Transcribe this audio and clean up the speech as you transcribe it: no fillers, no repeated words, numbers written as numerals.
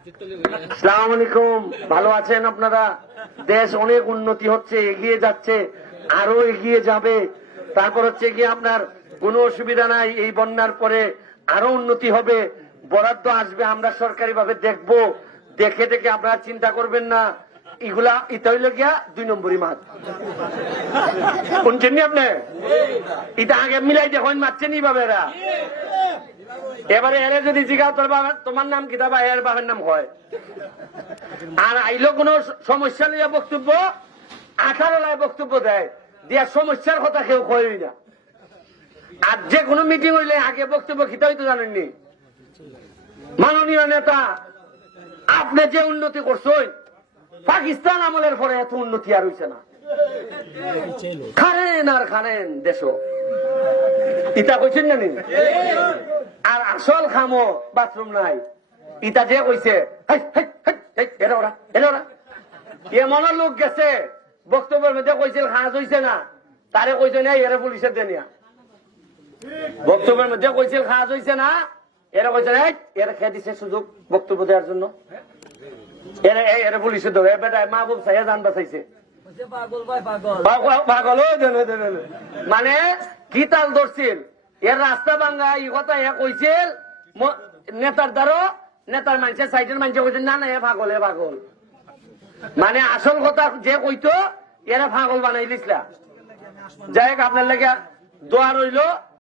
আসসালামু আলাইকুম, ভালো আছেন আপনারা? দেশ অনেক উন্নতি হচ্ছে, এগিয়ে যাচ্ছে, আরো এগিয়ে যাবে। তারপর হচ্ছে কি আপনার কোনো অসুবিধা নাই, এই বন্যার পরে আরো উন্নতি হবে, বরাদ্দ আসবে, আমরা সরকারি ভাবে দেখবো, দেখে দেখে আপনারা চিন্তা করবেন না। এগুলা এটা হইল গিয়া 2 নম্বরই মাছ শুনছেন নি আপনি? এটা আগে মিলাই দেখুন, মারছেন এইভাবে এরা। এবারে এরা যদি জিজ্ঞাসা তোর বাবা তোমার নাম কি, তা এর বাবার নাম হয়। আর আইলো কোন সমস্যা নিয়ে বক্তব্য 18 বক্তব্য দেয়, দিয়া সমস্যার কথা কেউ কয়ই না। আর যে কোনো মিটিং হইলে আগে বক্তব্য খিতা হইতো জানেননি? মাননীয় নেতা, আপনি যে উন্নতি করছেন, পাকিস্তান আমলের পরে এত উন্নতি আর হইছে না। খানেন আর খানেন দেশ, ইটা কইছেন না? আর আসল খামো বাথরুম নাই, ইটা যে কইছে এমন লোক গেছে বক্তব্যের মধ্যে কইছিল কাজ হইছে না, তারে কইছে না এরা পুলিশের দেনিয়া। বক্তব্যের মধ্যে কইছিল কাজ হইছে না, এরা কইছে না এরা খেয়ে দিছে সুযোগ বক্তব্য দেওয়ার জন্য, এরা পুলিশের দেবে। বেটা মাহবুব সাহেব জান বাঁচাইছে, পাগল মানে কি তাল ধরছিল, এর রাস্তা ভাঙ্গা এই কথা এ কইছিল নেতার দ্বারা, নেতার মানুষের সাইডের মানুষে কইছে না না এ পাগল, এ পাগল। মানে আসল কথা যে কইতো এরা পাগল বানাই দিছিলা। যাই হোক, আপনার লাগে দোয়া রইল।